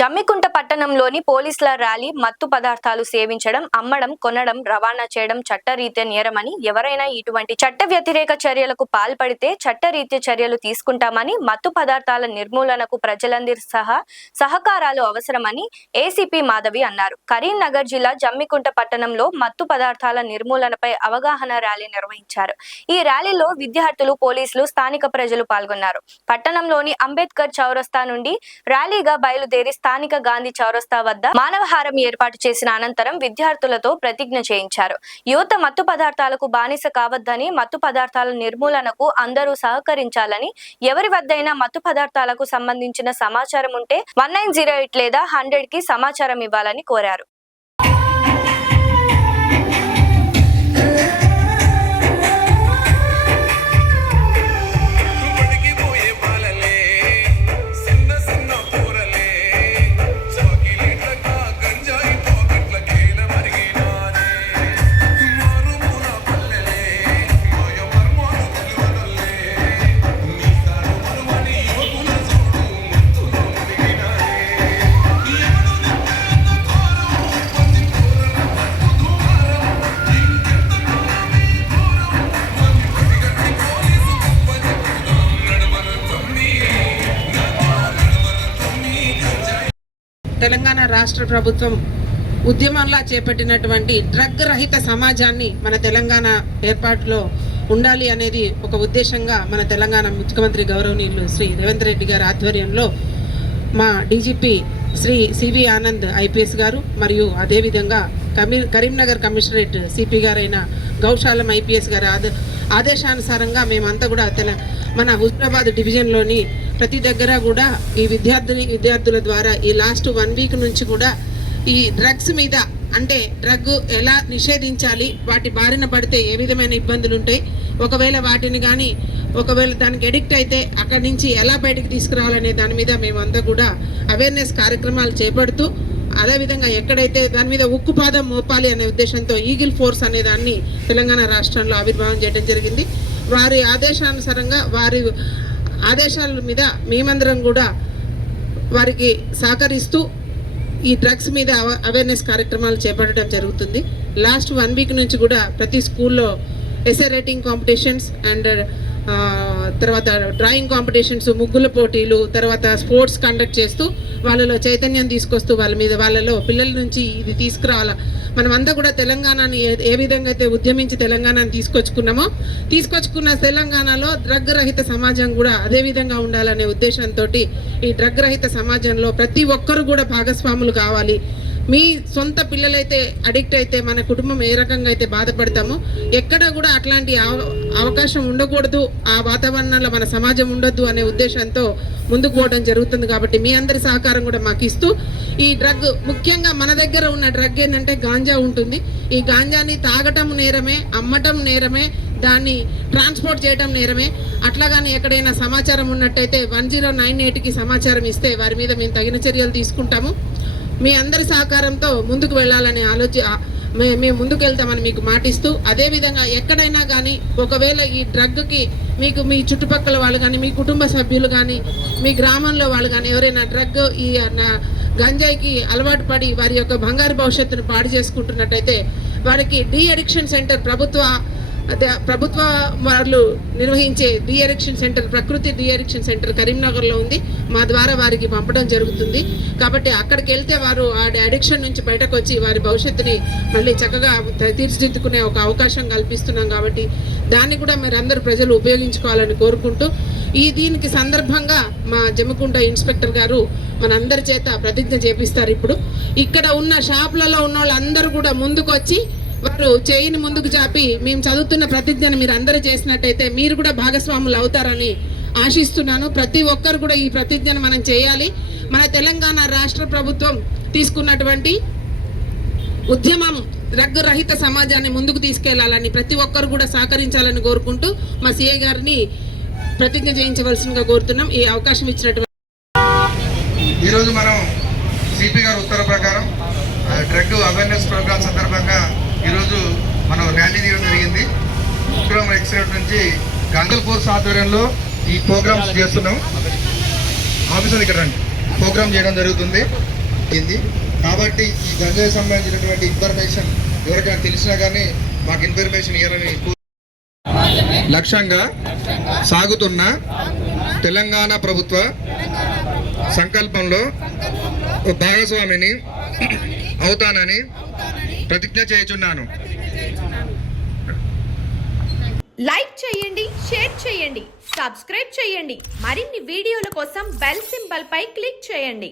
జమ్మికుంట పట్టణంలోని పోలీసుల ర్యాలీ మత్తు పదార్థాలు సేవించడం, అమ్మడం, కొనడం, రవాణా చేయడం చట్టరీత్యా నేరమని, ఎవరైనా ఇటువంటి చట్ట వ్యతిరేక చర్యలకు పాల్పడితే చట్టరీత్యా చర్యలు తీసుకుంటామని, మత్తు పదార్థాల నిర్మూలనకు ప్రజలందరి సహకారాలు అవసరమని ఏసీపీ మాధవి అన్నారు. కరీంనగర్ జిల్లా జమ్మికుంట పట్టణంలో మత్తు పదార్థాల నిర్మూలనపై అవగాహన ర్యాలీ నిర్వహించారు. ఈ ర్యాలీలో విద్యార్థులు, పోలీసులు, స్థానిక ప్రజలు పాల్గొన్నారు. పట్టణంలోని అంబేద్కర్ చౌరస్తా నుండి ర్యాలీగా బయలుదేరి స్థానిక గాంధీ చౌరస్తా వద్ద మానవహారం ఏర్పాటు చేసిన అనంతరం విద్యార్థులతో ప్రతిజ్ఞ చేయించారు. యువత మత్తు పదార్థాలకు బానిస కావద్దని, మత్తు పదార్థాల నిర్మూలనకు అందరూ సహకరించాలని, ఎవరి వద్దైనా మత్తు పదార్థాలకు సంబంధించిన సమాచారం ఉంటే 1908 లేదా 100కి సమాచారం ఇవ్వాలని కోరారు. తెలంగాణ రాష్ట్ర ప్రభుత్వం ఉద్యమంలా చేపట్టినటువంటి డ్రగ్ రహిత సమాజాన్ని మన తెలంగాణ ఏర్పాటులో ఉండాలి అనేది ఒక ఉద్దేశంగా మన తెలంగాణ ముఖ్యమంత్రి గౌరవనీయులు శ్రీ రేవంత్ రెడ్డి గారి ఆధ్వర్యంలో మా DGP Shri C V Anand IPS గారు మరియు అదేవిధంగా కరీంనగర్ కమిషనరేట్ సిపి గారైన గౌశాలం ఐపీఎస్ గారి ఆదేశానుసారంగా మేమంతా కూడా మన హుజరాబాద్ డివిజన్లోని ప్రతి దగ్గర కూడా ఈ విద్యార్థుల ద్వారా ఈ లాస్ట్ 1 వీక్ నుంచి కూడా ఈ డ్రగ్స్ మీద, అంటే డ్రగ్ ఎలా నిషేధించాలి, వాటి బారిన పడితే ఏ విధమైన ఇబ్బందులు ఉంటాయి, ఒకవేళ వాటిని కానీ దానికి ఎడిక్ట్ అయితే అక్కడి నుంచి ఎలా బయటికి తీసుకురావాలనే దాని మీద మేమంతా కూడా అవేర్నెస్ కార్యక్రమాలు చేపడుతూ, అదేవిధంగా ఎక్కడైతే దాని మీద ఉక్కుపాదం మోపాలి అనే ఉద్దేశంతో ఈగిల్ ఫోర్స్ అనే దాన్ని తెలంగాణ రాష్ట్రంలో ఆవిర్భావం చేయడం జరిగింది. వారి ఆదేశానుసారంగా వారి ఆదేశాల మీద మేమందరం కూడా వారికి సహకరిస్తూ ఈ డ్రగ్స్ మీద అవేర్నెస్ కార్యక్రమాలు చేపట్టడం జరుగుతుంది. లాస్ట్ 1 వీక్ నుంచి కూడా ప్రతి స్కూల్లో ఎస్ఏ రైటింగ్ కాంపిటీషన్స్ అండ్ తర్వాత డ్రాయింగ్ కాంపిటీషన్స్, ముగ్గుల పోటీలు, తర్వాత స్పోర్ట్స్ కండక్ట్ చేస్తూ వాళ్ళలో చైతన్యం తీసుకొస్తూ వాళ్ళలో పిల్లల నుంచి ఇది తీసుకురావాలా, మనమంతా కూడా తెలంగాణని ఏ విధంగా అయితే ఉద్యమించి తెలంగాణని తీసుకొచ్చుకున్న తెలంగాణలో డ్రగ్ రహిత సమాజం కూడా అదే విధంగా ఉండాలనే ఉద్దేశంతో ఈ డ్రగ్ రహిత సమాజంలో ప్రతి ఒక్కరు కూడా భాగస్వాములు కావాలి. మీ సొంత పిల్లలైతే అడిక్ట్ అయితే మన కుటుంబం ఏ రకంగా అయితే బాధపడతామో ఎక్కడ కూడా అట్లాంటి అవకాశం ఉండకూడదు, ఆ వాతావరణంలో మన సమాజం ఉండొద్దు అనే ఉద్దేశంతో ముందుకు పోవడం జరుగుతుంది. కాబట్టి మీ అందరి సహకారం కూడా మాకు ఇస్తూ, ఈ డ్రగ్ ముఖ్యంగా మన దగ్గర ఉన్న డ్రగ్ ఏంటంటే గాంజా ఉంటుంది. ఈ గాంజాని తాగటం నేరమే, అమ్మటం నేరమే, దాన్ని ట్రాన్స్పోర్ట్ చేయడం నేరమే. అట్లాగాని ఎక్కడైనా సమాచారం ఉన్నట్టయితే 1098కి సమాచారం ఇస్తే వారి మీద మేము తగిన చర్యలు తీసుకుంటాము. మీ అందరి సహకారంతో ముందుకు వెళ్ళాలని మేము ముందుకు వెళ్తామని మీకు మాటిస్తూ, అదేవిధంగా ఎక్కడైనా కానీ ఒకవేళ ఈ డ్రగ్కి మీకు మీ చుట్టుపక్కల వాళ్ళు కానీ, మీ కుటుంబ సభ్యులు కానీ, మీ గ్రామంలో వాళ్ళు కానీ ఎవరైనా డ్రగ్ ఈ గంజాయికి అలవాటు పడి వారి యొక్క బంగారు భవిష్యత్తును పాడు చేసుకుంటున్నట్టయితే వారికి డీ అడిక్షన్ సెంటర్ ప్రభుత్వ వాళ్ళు నిర్వహించే డీ అడిక్షన్ సెంటర్, ప్రకృతి డీ అడిక్షన్ సెంటర్ కరీంనగర్లో ఉంది. మా ద్వారా వారికి పంపడం జరుగుతుంది. కాబట్టి అక్కడికి వెళ్తే వారు ఆ అడిక్షన్ నుంచి బయటకు వచ్చి వారి భవిష్యత్తుని మళ్ళీ చక్కగా తీర్చిదిద్దుకునే ఒక అవకాశం కల్పిస్తున్నాం. కాబట్టి దాన్ని కూడా మీరందరూ ప్రజలు ఉపయోగించుకోవాలని కోరుకుంటూ, దీనికి సందర్భంగా మా జమ్మికుంట ఇన్స్పెక్టర్ గారు మనందరి చేత ప్రతిజ్ఞ చేపిస్తారు. ఇప్పుడు ఇక్కడ ఉన్న షాపులలో ఉన్న వాళ్ళందరూ కూడా ముందుకు వచ్చి వారు చేయిని ముందుకు చాపి మేము చదువుతున్న ప్రతిజ్ఞను మీరు అందరూ చేసినట్టయితే మీరు కూడా భాగస్వాములు అవుతారని ఆశిస్తున్నాను. ప్రతి ఒక్కరు కూడా ఈ ప్రతిజ్ఞను మనం చేయాలి. మన తెలంగాణ రాష్ట్ర ప్రభుత్వం తీసుకున్నటువంటి ఉద్యమం డ్రగ్ రహిత సమాజాన్ని ముందుకు తీసుకెళ్లాలని ప్రతి ఒక్కరు కూడా సహకరించాలని కోరుకుంటూ మా సిఐ గారిని ప్రతిజ్ఞ చేయించవలసిందిగా కోరుతున్నాం. ఈ అవకాశం ఇచ్చినటువంటి ఈరోజు మనం సిపి గారు ఉత్తర్వు ప్రకారం డ్రగ్ అవేర్నెస్ ప్రోగ్రామ్ సందర్భంగా ఈరోజు మనం ర్యాలీ తీయడం జరిగింది. విక్రమ్ ఎక్సైడ్ నుంచి గంగల్ ఫోర్స్ ఆధ్వర్యంలో ఈ ప్రోగ్రామ్స్ చేస్తున్నాం. ఆఫీసర్ ఇక్కడ రండి. ప్రోగ్రామ్ చేయడం జరుగుతుంది. కాబట్టి ఈ గంజాయి సంబంధించినటువంటి ఇన్ఫర్మేషన్ ఎవరికైనా తెలిసినా కానీ మాకు ఇన్ఫర్మేషన్ ఇవ్వాలని లక్ష్యంగా సాగుతున్న తెలంగాణ ప్రభుత్వ సంకల్పంలో భాగస్వామిని అవుతానని ప్రతిజ్ఞ చేయుచున్నాను. లైక్ చేయండి, షేర్ చేయండి, సబ్స్క్రైబ్ చేయండి. మరిన్ని వీడియోల కోసం బెల్ సింబల్ పై క్లిక్ చేయండి.